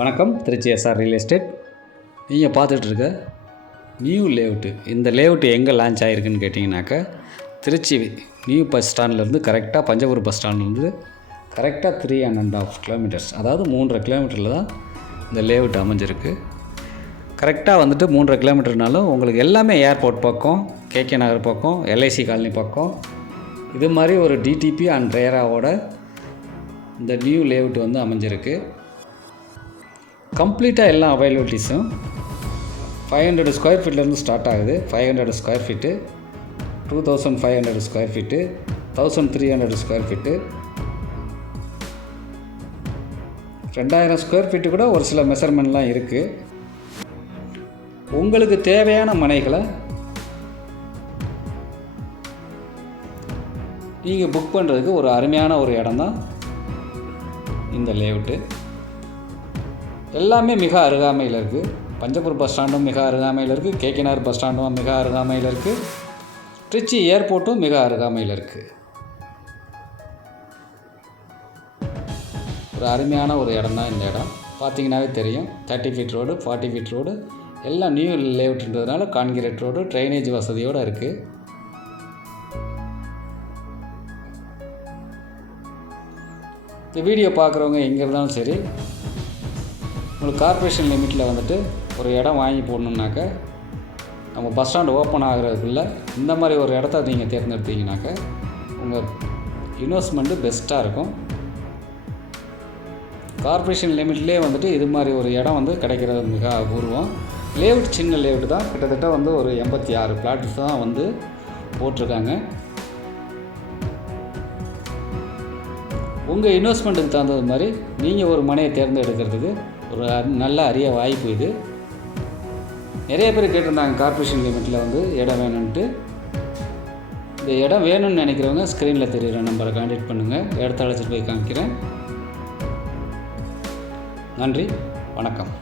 வணக்கம். Trichy SR real estate. நீங்கள் பார்த்துட்ருக்க நியூ லேஅவுட்டு. இந்த லேஅவுட்டு எங்கே லான்ச் ஆகிருக்குன்னு கேட்டிங்கனாக்கா, திருச்சி நியூ பஸ் ஸ்டாண்ட்லேருந்து கரெக்டாக பஞ்சபுரம் பஸ் ஸ்டாண்ட்லேருந்து கரெக்டாக 3.5 கிலோமீட்டர்ஸ், அதாவது 3.5 கிலோமீட்டரில் தான் இந்த லேஅவுட் அமைஞ்சிருக்கு. கரெக்டாக வந்துட்டு 3.5 கிலோமீட்டர்னாலும் உங்களுக்கு எல்லாமே ஏர்போர்ட் பக்கம், கேகே நகர் பக்கம், எல்ஐசி காலனி பக்கம், இது மாதிரி ஒரு டிடிபி அண்ட் ரேராவோட இந்த நியூ லேஅவுட் வந்து அமைஞ்சிருக்கு. கம்ப்ளீட்டாக எல்லா அவைலபிலிட்டிஸும் 500 ஸ்கொயர் ஃபீட்லேருந்து ஸ்டார்ட் ஆகுது. 500 square feet, 2500 square feet, 1300 square feet, 2000 square feet கூட ஒரு சில மெஷர்மெண்ட்லாம் இருக்குது. உங்களுக்கு தேவையான மனைகளை நீங்கள் புக் பண்ணுறதுக்கு ஒரு அருமையான ஒரு இடம் தான் இந்த லேஅவுட்டு. எல்லாமே மிக அருகாமையில் இருக்குது. பஞ்சபுரம் பஸ் ஸ்டாண்டும் மிக அருகாமையில் இருக்குது. கேகே நகர் பஸ் ஸ்டாண்டும் மிக அருகாமையில் இருக்குது. திருச்சி ஏர்போர்ட்டும் மிக அருகாமையில் இருக்குது. ஒரு அருமையான ஒரு இடம் தான் இந்த இடம். பார்த்தீங்கன்னாவே தெரியும். 30 ஃபீட் ரோடு, 40 ஃபீட் ரோடு, எல்லாம் நியூ லேஅவுட்ன்றதுனால கான்கிரீட் ரோடு, ட்ரைனேஜ் வசதியோடு இருக்குது. இந்த வீடியோ பார்க்குறவங்க எங்கே இருந்தாலும் சரி, உங்களுக்கு கார்ப்பரேஷன் லிமிட்டில் வந்துட்டு ஒரு இடம் வாங்கி போடணுன்னாக்க, நம்ம பஸ் ஸ்டாண்டு ஓப்பன் ஆகிறதுக்குள்ளே இந்த மாதிரி ஒரு இடத்த நீங்கள் தேர்ந்தெடுத்தீங்கன்னாக்க உங்கள் இன்வெஸ்ட்மெண்ட்டு பெஸ்ட்டாக இருக்கும். கார்ப்பரேஷன் லிமிட்லேயே வந்துட்டு இது மாதிரி ஒரு இடம் வந்து கிடைக்கிறது மிக அபூர்வம். லேஅவுட் சின்ன லேஅவுட் தான். கிட்டத்தட்ட வந்து ஒரு 86 பிளாட்ஸ் தான் வந்து போட்டிருக்காங்க. உங்கள் இன்வெஸ்ட்மெண்ட்டுக்கு தகுந்தது மாதிரி நீங்கள் ஒரு மனையை தேர்ந்தெடுக்கிறதுக்கு ஒரு நல்ல அரிய வாய்ப்பு இது. நிறைய பேர் கேட்டிருந்தாங்க கார்ப்பரேஷன் லிமிட்டில் வந்து இடம் வேணும்ன்ட்டு. இந்த இடம் வேணும்னு நினைக்கிறவங்க ஸ்க்ரீனில் தெரிகிற நம்பரை கான்டாக்ட் பண்ணுங்கள். இடத்த அழைச்சிட்டு போய் காமிக்கிறேன். நன்றி, வணக்கம்.